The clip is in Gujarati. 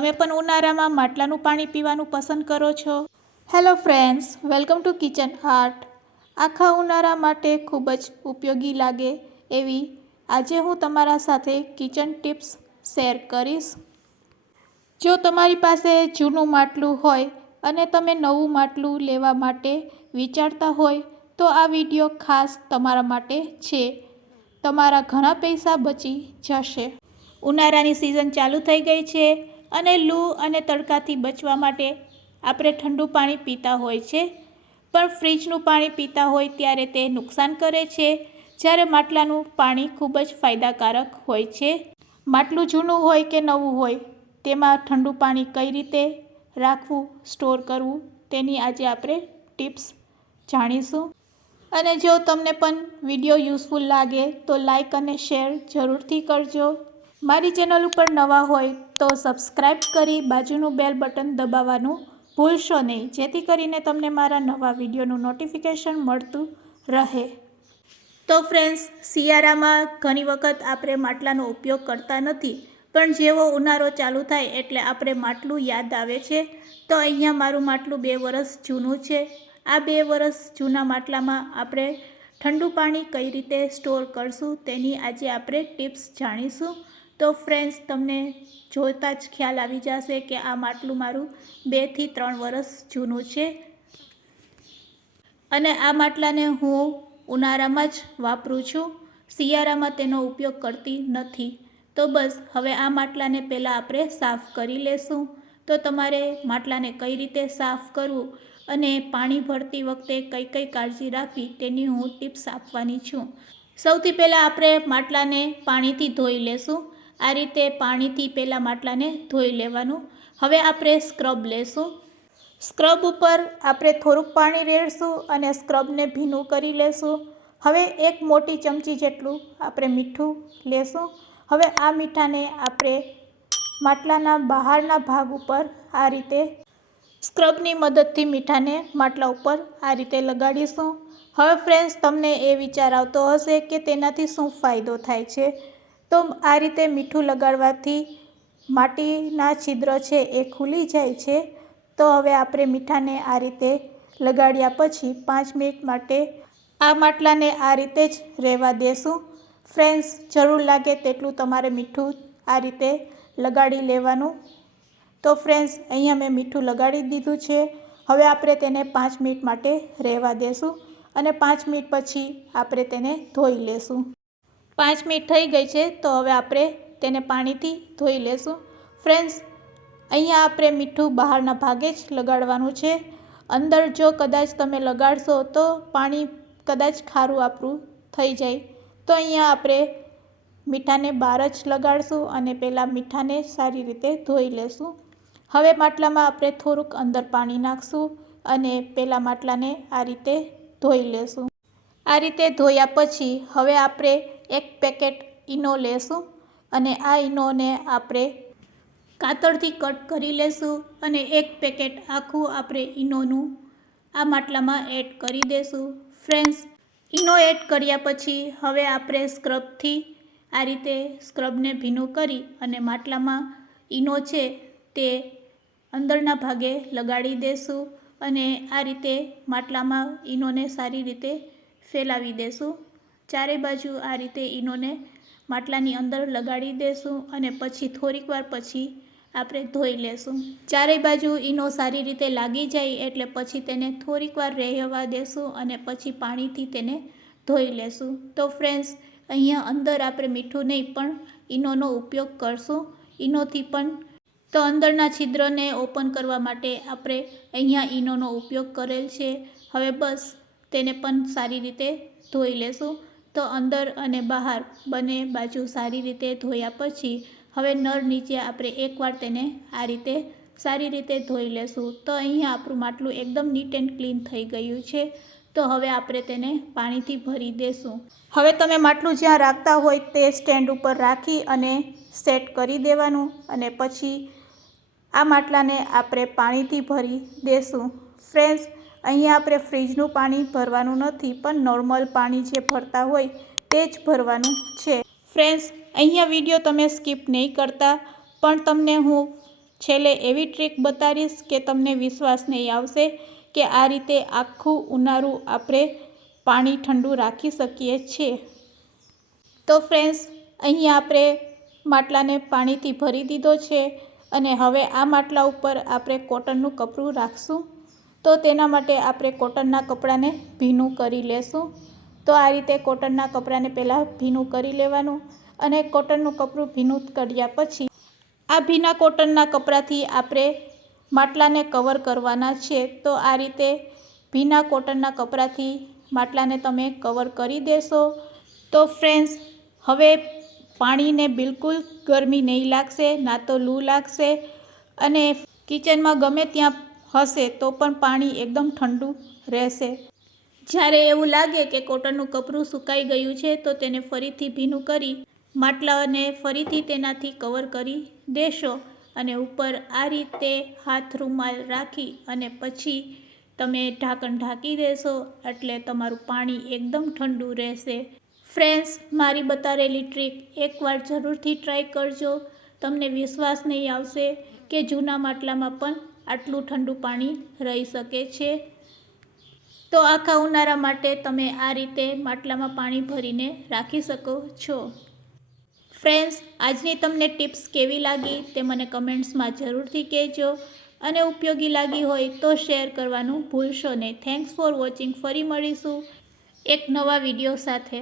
તમે પણ ઉનાળામાં માટલાનું પાણી પીવાનું પસંદ કરો છો? Hello friends, welcome to kitchen art. આખા ઉનાળા માટે ખૂબ જ ઉપયોગી લાગે એવી આજે હું તમારા સાથે કિચન ટિપ્સ શેર કરીશ. જો તમારી પાસે જૂનું માટલું હોય અને તમે નવું માટલું લેવા માટે વિચારતા હોય તો આ વિડીયો ખાસ તમારા માટે છે. તમારા ઘણા પૈસા બચી જશે. ઉનાળાની સિઝન ચાલુ થઈ ગઈ છે અને લૂ અને તડકાથી બચવા માટે આપણે ઠંડુ પાણી પીતા હોય છે, પણ ફ્રીજનું પાણી પીતા હોય ત્યારે તે નુકસાન કરે છે, જ્યારે માટલાનું પાણી ખૂબ જ ફાયદાકારક હોય છે. માટલું જૂનું હોય કે નવું હોય, તેમાં ઠંડુ પાણી કઈ રીતે રાખવું, સ્ટોર કરવું, તેની આજે આપણે ટિપ્સ જાણીશું. અને જો તમને પણ વિડીયો યુઝફુલ લાગે તો લાઈક અને શેર જરૂરથી કરજો. મારી ચેનલ ઉપર નવા હોય તો સબસ્ક્રાઈબ કરી બાજુનું બેલ બટન દબાવવાનું ભૂલશો નહીં, જેથી કરીને તમને મારા નવા વિડીયોનું નોટિફિકેશન મળતું રહે. તો ફ્રેન્ડ્સ, શિયાળામાં ઘણી વખત આપણે માટલાનો ઉપયોગ કરતા નથી, પણ જેવો ઉનાળો ચાલુ થાય એટલે આપણે માટલું યાદ આવે છે. તો અહીંયા મારું માટલું 2 વર્ષ જૂનું છે. આ 2 વર્ષ જૂના માટલામાં આપણે ઠંડુ પાણી કઈ રીતે સ્ટોર કરશું તેની આજે આપણે ટિપ્સ જાણીશું. તો ફ્રેન્ડ્સ, તમને જોતાં જ ખ્યાલ આવી જશે કે આ માટલું મારું 2 થી 3 વર્ષ જૂનું છે અને આ માટલાને હું ઉનાળામાં જ વાપરું છું, શિયાળામાં તેનો ઉપયોગ કરતી નથી. તો બસ હવે આ માટલાને પહેલાં આપણે સાફ કરી લેશું. તો તમારે માટલાને કઈ રીતે સાફ કરવું અને પાણી ભરતી વખતે કઈ કઈ કાળજી રાખવી તેની હું ટિપ્સ આપવાની છું. સૌથી પહેલાં આપણે માટલાને પાણીથી ધોઈ લેશું. આ રીતે પાણીથી પહેલાં માટલાને ધોઈ લેવાનું. હવે આપણે સ્ક્રબ લેશું. સ્ક્રબ ઉપર આપણે થોડુંક પાણી રેડશું અને સ્ક્રબને ભીનું કરી લેશું. હવે 1 મોટી ચમચી જેટલું આપણે મીઠું લેશું. હવે આ મીઠાને આપણે માટલાના બહારના ભાગ ઉપર આ રીતે સ્ક્રબની મદદથી મીઠાને માટલા ઉપર આ રીતે લગાડીશું. હવે ફ્રેન્ડ્સ, તમને એ વિચાર આવતો હશે કે તેનાથી શું ફાયદો થાય છે. તો આ રીતે મીઠું લગાડવાથી માટીના છિદ્ર છે એ ખુલી જાય છે. તો હવે આપણે મીઠાને આ રીતે લગાડ્યા પછી 5 મિનિટ માટે આ માટલાને આ રીતે જ રહેવા દેશું. ફ્રેન્ડ્સ, જરૂર લાગે તેટલું તમારે મીઠું આ રીતે લગાડી લેવાનું. તો ફ્રેન્ડ્સ, અહીંયા મેં મીઠું લગાડી દીધું છે. હવે આપણે તેને 5 મિનિટ માટે રહેવા દેશું અને 5 મિનિટ પછી આપણે તેને ધોઈ લેશું. 5 મિનિટ થઈ ગઈ છે, તો હવે આપણે તેને પાણીથી ધોઈ લેશું. ફ્રેન્ડ્સ, અહીંયા આપણે મીઠું બહારના ભાગે જ લગાડવાનું છે. અંદર જો કદાચ તમે લગાડશો તો પાણી કદાચ ખારું આપણું થઈ જાય. તો અહીંયા આપણે મીઠાને બહાર જ લગાડશું અને પહેલાં મીઠાને સારી રીતે ધોઈ લેશું. હવે માટલામાં આપણે થોડુંક અંદર પાણી નાખશું અને પહેલાં માટલાને આ રીતે ધોઈ લેશું. આ રીતે ધોયા પછી હવે આપણે 1 પેકેટ ઈનો લેશું અને આ ઈનોને આપણે કાતરથી કટ કરી લેશું અને 1 પેકેટ આખું આપણે ઈનોનું આ માટલામાં એડ કરી દેશું. ફ્રેન્ડ્સ, ઈનો એડ કર્યા પછી હવે આપણે સ્ક્રબથી આ રીતે સ્ક્રબને ભીનું કરી અને માટલામાં ઈનો છે તે અંદરના ભાગે લગાડી દેશું અને આ રીતે માટલામાં ઈનોને સારી રીતે ફેલાવી દેશું. ચારે બાજુ આ રીતે ઈનોને માટલાની અંદર લગાડી દેશું અને પછી થોડીક વાર પછી આપણે ધોઈ લેશું. ચારેય બાજુ ઈનો સારી રીતે લાગી જાય એટલે પછી તેને થોડીક વાર રહેવા દેશું અને પછી પાણીથી તેને ધોઈ લેશું. તો ફ્રેન્ડ્સ, અહીંયા અંદર આપણે મીઠું નહીં પણ ઈનોનો ઉપયોગ કરશું. ઈનોથી પણ તો અંદરના છિદ્રને ઓપન કરવા માટે આપણે અહીંયા ઈનોનો ઉપયોગ કરેલ છે. હવે બસ તેને પણ સારી રીતે ધોઈ લેશું. તો અંદર અને બહાર બંને બાજુ સારી રીતે ધોયા પછી હવે નળ નીચે આપણે એકવાર તેને આ રીતે સારી રીતે ધોઈ લેશું. તો અહીંયા આપણું માટલું એકદમ નીટ એન્ડ ક્લીન થઈ ગયું છે. તો હવે આપણે તેને પાણીથી ભરી દેશું. હવે તમે માટલું જ્યાં રાખતા હોય તે સ્ટેન્ડ ઉપર રાખી અને સેટ કરી દેવાનું અને પછી આ માટલાને આપણે પાણીથી ભરી દેશું. ફ્રેન્ડ્સ, અહીંયા આપણે ફ્રીજનું પાણી ભરવાનું નથી, પણ નોર્મલ પાણી જે ભરતા હોય તે જ ભરવાનું છે. ફ્રેન્ડ્સ, અહીંયા વિડીયો તમે સ્કીપ નહીં કરતા, પણ તમને હું છેલ્લે એવી ટ્રીક બતાવીશ કે તમને વિશ્વાસ નહીં આવશે કે આ રીતે આખું ઉનાળું આપણે પાણી ઠંડુ રાખી શકીએ છીએ। તો ફ્રેન્ડ્સ, અહીંયા આપણે માટલાને પાણીથી ભરી દીધો છે અને હવે આ માટલા ઉપર આપણે કોટનનું કપડું રાખશું। તો તેના માટે આપણે કોટનના કપડાને ભીનું કરી લેશું। તો આ રીતે કોટનના કપડાને પહેલાં ભીનું કરી લેવાનું અને કોટનનું કપડું ભીનું કર્યા પછી આ ભીના કોટનના કપડાથી આપણે માટલાને કવર કરવાના છે। તો આ રીતે ભીના કોટનના કપડાથી માટલાને તમે કવર કરી દેશો તો ફ્રેન્ડ્સ, હવે પાણીને બિલકુલ ગરમી નહીં લાગશે, ના તો લૂ લાગશે અને કિચનમાં ગમે ત્યાં હશે તો પણ પાણી એકદમ ઠંડુ રહેશે। જ્યારે એવું લાગે કે કોટનનું કપડું સુકાઈ ગયું છે તો તેને ફરીથી ભીનું કરી માટલાને ફરીથી તેનાથી કવર કરી દેશો અને ઉપર આ રીતે હાથ રૂમાલ રાખી અને પછી તમે ઢાંકણ ઢાંકી દેશો એટલે તમારું પાણી એકદમ ઠંડુ રહેશે। ફ્રેન્ડ્સ, મારી બતાવેલી ટ્રીક એકવાર જરૂરથી ટ્રાય કરજો। તમને વિશ્વાસ નહીં આવશે કે જૂના માટલામાં પણ આટલું ઠંડુ પાણી રહી શકે છે। તો આખા ઉનાળા માટે તમે આ રીતે માટલામાં પાણી ભરીને રાખી શકો છો। ફ્રેન્ડ્સ, આજની તમને ટિપ્સ કેવી લાગી તે મને કમેન્ટ્સમાં જરૂરથી કહેજો અને ઉપયોગી લાગી હોય તો શેર કરવાનું ભૂલશો નહીં। Thanks for watching. ફરી મળીશું એક નવા વિડીયો સાથે।